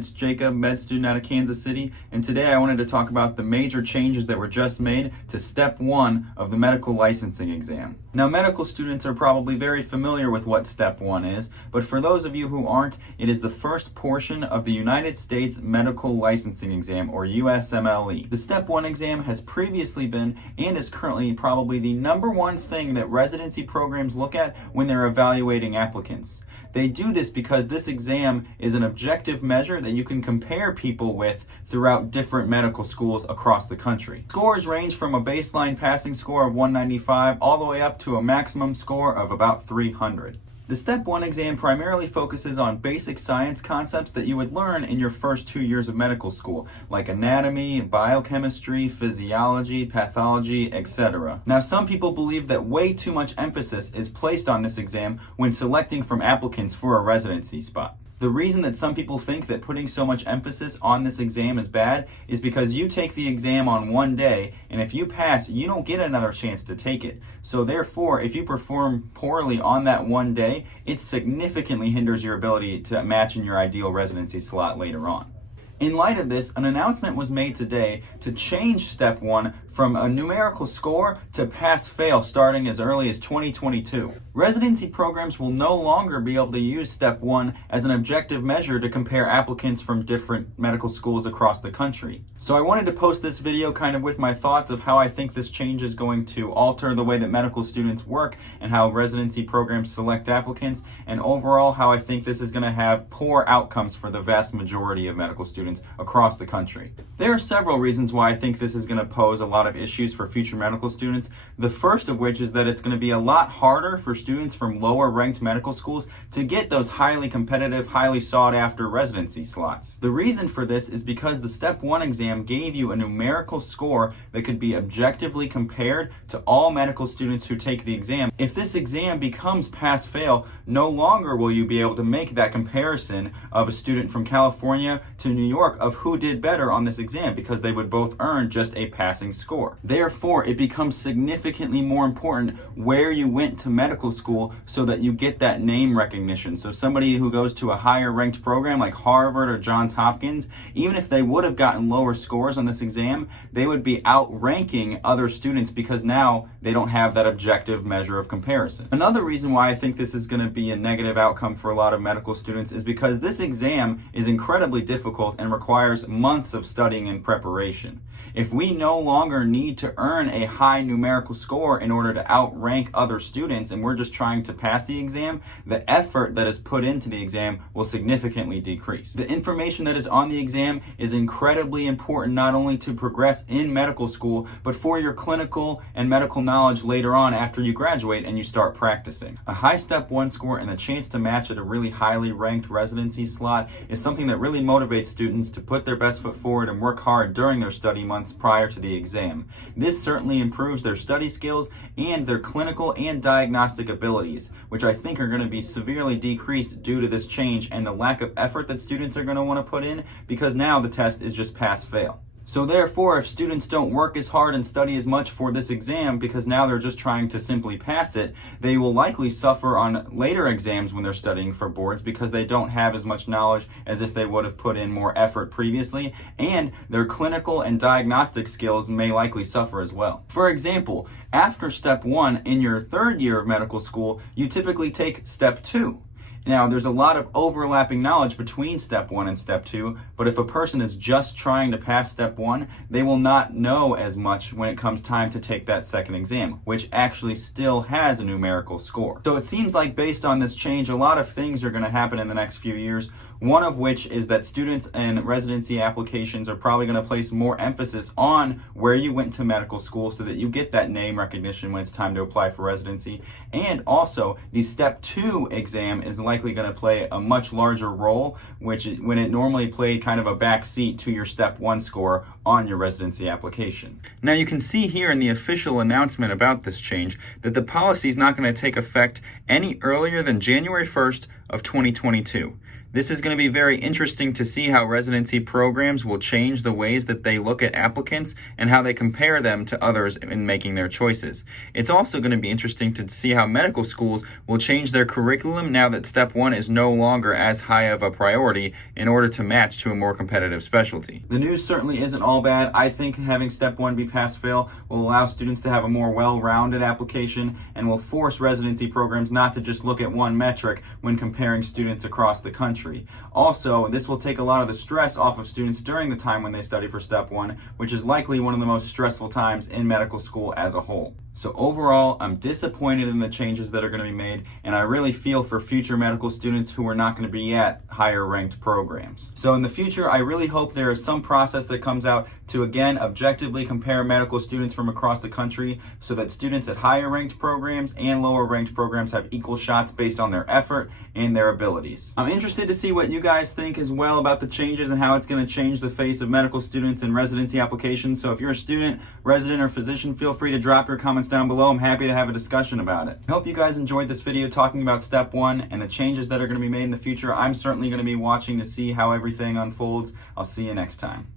It's Jacob, med student out of Kansas City, and today I wanted to talk about the major changes that were just made to Step 1 of the medical licensing exam. Now, medical students are probably very familiar with what Step 1 is, but for those of you who aren't, it is the first portion of the United States Medical Licensing Exam, or USMLE. The Step 1 exam has previously been, and is currently probably the number one thing that residency programs look at when they're evaluating applicants. They do this because this exam is an objective measure that you can compare people with throughout different medical schools across the country. Scores range from a baseline passing score of 195 all the way up to a maximum score of about 300. The Step 1 exam primarily focuses on basic science concepts that you would learn in your first 2 years of medical school, like anatomy, biochemistry, physiology, pathology, etc. Now, some people believe that way too much emphasis is placed on this exam when selecting from applicants for a residency spot. The reason that some people think that putting so much emphasis on this exam is bad is because you take the exam on one day, and if you pass, you don't get another chance to take it. So therefore, if you perform poorly on that one day, it significantly hinders your ability to match in your ideal residency slot later on. In light of this, an announcement was made today to change Step 1 from a numerical score to pass-fail starting as early as 2022. Residency programs will no longer be able to use Step 1 as an objective measure to compare applicants from different medical schools across the country. So I wanted to post this video kind of with my thoughts of how I think this change is going to alter the way that medical students work and how residency programs select applicants, and overall how I think this is going to have poor outcomes for the vast majority of medical students across the country. There are several reasons why I think this is going to pose a lot of issues for future medical students. The first of which is that it's going to be a lot harder for students from lower ranked medical schools to get those highly competitive, highly sought after residency slots. The reason for this is because the Step 1 exam gave you a numerical score that could be objectively compared to all medical students who take the exam. If this exam becomes pass-fail, no longer will you be able to make that comparison of a student from California to New York of who did better on this exam, because they would both earn just a passing score. Therefore, it becomes significantly more important where you went to medical school so that you get that name recognition. So somebody who goes to a higher ranked program like Harvard or Johns Hopkins, even if they would have gotten lower scores on this exam, they would be outranking other students because now they don't have that objective measure of comparison. Another reason why I think this is going to be a negative outcome for a lot of medical students is because this exam is incredibly difficult and requires months of studying and preparation. If we no longer need to earn a high numerical score in order to outrank other students and we're just trying to pass the exam, the effort that is put into the exam will significantly decrease. The information that is on the exam is incredibly important not only to progress in medical school, but for your clinical and medical knowledge later on after you graduate and you start practicing. A high Step 1 score and the chance to match at a really highly ranked residency slot is something that really motivates students to put their best foot forward and work hard during their study months prior to the exam. This certainly improves their study skills and their clinical and diagnostic abilities, which I think are going to be severely decreased due to this change and the lack of effort that students are going to want to put in, because now the test is just pass-fail. So therefore, if students don't work as hard and study as much for this exam because now they're just trying to simply pass it, they will likely suffer on later exams when they're studying for boards because they don't have as much knowledge as if they would have put in more effort previously, and their clinical and diagnostic skills may likely suffer as well. For example, after Step 1 in your third year of medical school, you typically take Step 2. Now, there's a lot of overlapping knowledge between Step 1 and Step 2, but if a person is just trying to pass Step 1, they will not know as much when it comes time to take that second exam, which actually still has a numerical score. So it seems like based on this change, a lot of things are going to happen in the next few years, one of which is that students and residency applications are probably going to place more emphasis on where you went to medical school so that you get that name recognition when it's time to apply for residency. And also, the Step 2 exam is likely going to play a much larger role, when it normally played kind of a back seat to your Step 1 score on your residency application. Now, you can see here in the official announcement about this change that the policy is not going to take effect any earlier than January 1st of 2022. This is going to be very interesting to see how residency programs will change the ways that they look at applicants and how they compare them to others in making their choices. It's also going to be interesting to see how medical schools will change their curriculum now that Step 1 is no longer as high of a priority in order to match to a more competitive specialty. The news certainly isn't all bad. I think having Step 1 be pass-fail will allow students to have a more well-rounded application and will force residency programs not to just look at one metric when comparing students across the country. Also, this will take a lot of the stress off of students during the time when they study for Step 1, which is likely one of the most stressful times in medical school as a whole. So overall, I'm disappointed in the changes that are going to be made, and I really feel for future medical students who are not going to be at higher ranked programs. So in the future, I really hope there is some process that comes out to again objectively compare medical students from across the country so that students at higher ranked programs and lower ranked programs have equal shots based on their effort and their abilities. I'm interested to see what you guys think as well about the changes and how it's going to change the face of medical students and residency applications. So if you're a student, resident, or physician, feel free to drop your comments down below. I'm happy to have a discussion about it. I hope you guys enjoyed this video talking about Step 1 and the changes that are going to be made in the future. I'm certainly going to be watching to see how everything unfolds. I'll see you next time.